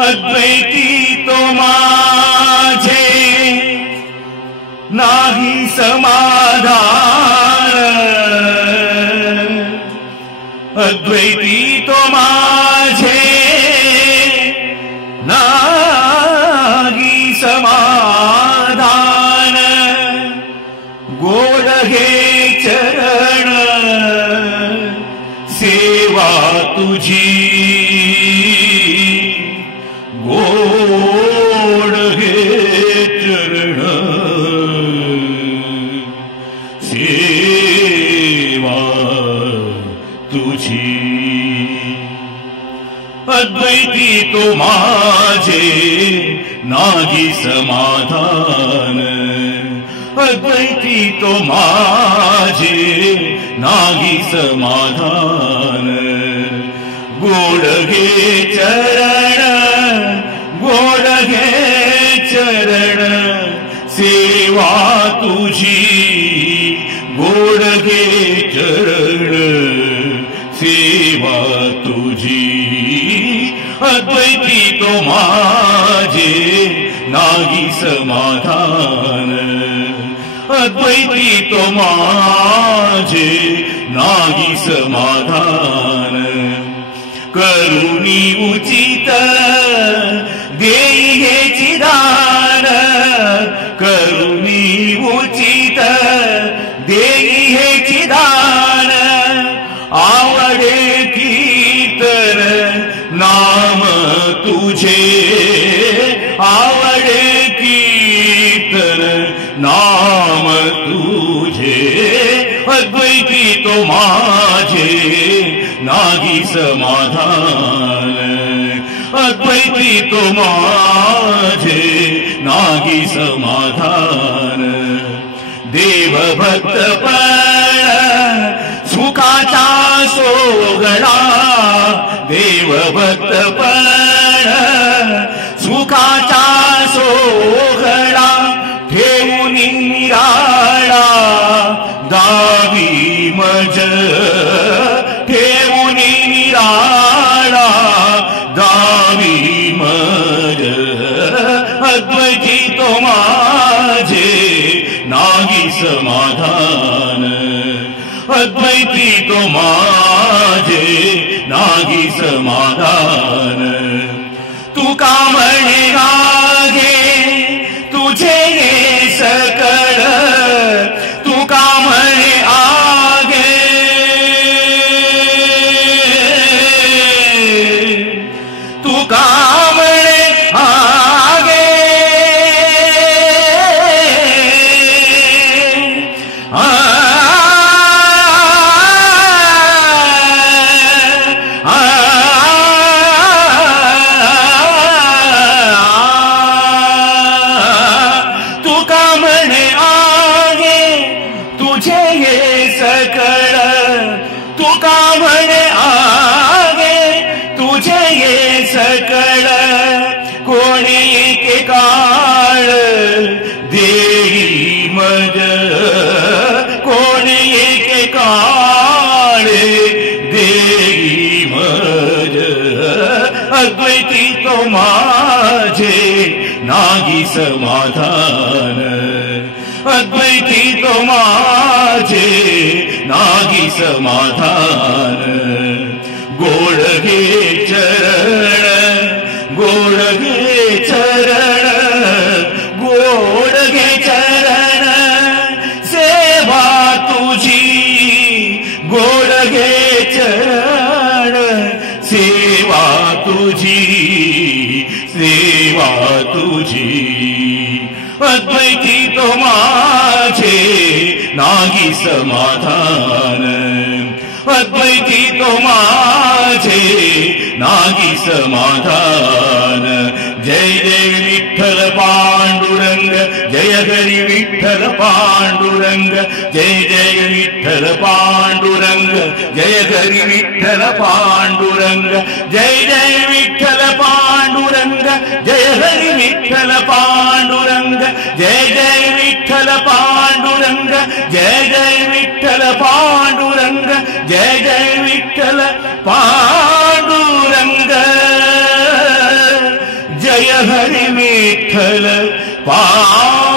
अद्वैती तो माझे नाही समाधान, अद्वैती तो माझे नाही समाधान, गोड हे चरण सेवा तुझी, गोड हे चरण सेवा तुझी। अद्वैती तो माझे नाही समाधान, अद्वैती तो माझे नाही समाधान, गोड हे चरण, गोड हे चरण सेवा तुझी, गोड हे चरण सेवा तुझी। अद्वैती तो माझे नाही समाधान, अद्वैती तो माझे नाही समाधान, करुणी उचित देई हेची दान, करुणी उचित देई हेची दान, आवडे कीर्तन नाम तुझे, आवडे कीर्तन नाम तुझे। अद्वैती तो माझे नाही समाधान, अद्वैती तो माझे नाही समाधान, देव भक्तपण सुखाचा सोहळा, देव भक्तपण सुखाचा सोहळा, ठेवून निराळा दावी मज, ठेवून निराळा दावी मज। अद्वैती तो माझे नाही समाधान, अद्वैती तो माझे नाही समाधान, तुका म्हणे नागे तुझे हे सकळ, तुका म्हणे आगे, तुका म्हणे आगे, तुका म्हणे आगे तुझे हे सकळ, तुका म्हणे आगे तुझे हे सकळ, कोणी एके काळ देई मज, कोणी एके काळ देई मज। अद्वैती तो माझे नाही समाधान, अद्वैती तो माझे नाही समाधान, गोड हे चरण, गोड हे चरण, गोड हे चरण सेवा तुझी, गोड हे चरण सेवा तुझी, सेवा तुझी। अद्वैती तो माझे नाही समाधान, अद्वैती तो माझे नागी समाधान. जय जय विठ्ठल पांडुरंग, जय हरी विठ्ठल पांडुरंग, जय जय विठ्ठल पांडुरंग, जय हरी विठ्ठल पांडुरंग, जय जय विठ्ठल पांडुरंग, जय हरी विठ्ठल पांडुरंग, जय जय विठ्ठल पांडुरंग, जय जय विठ्ठल पांडुरंग, जय जय विठ्ठल पांडुरंग, जय हरी विठ्ठल पांडुरंग.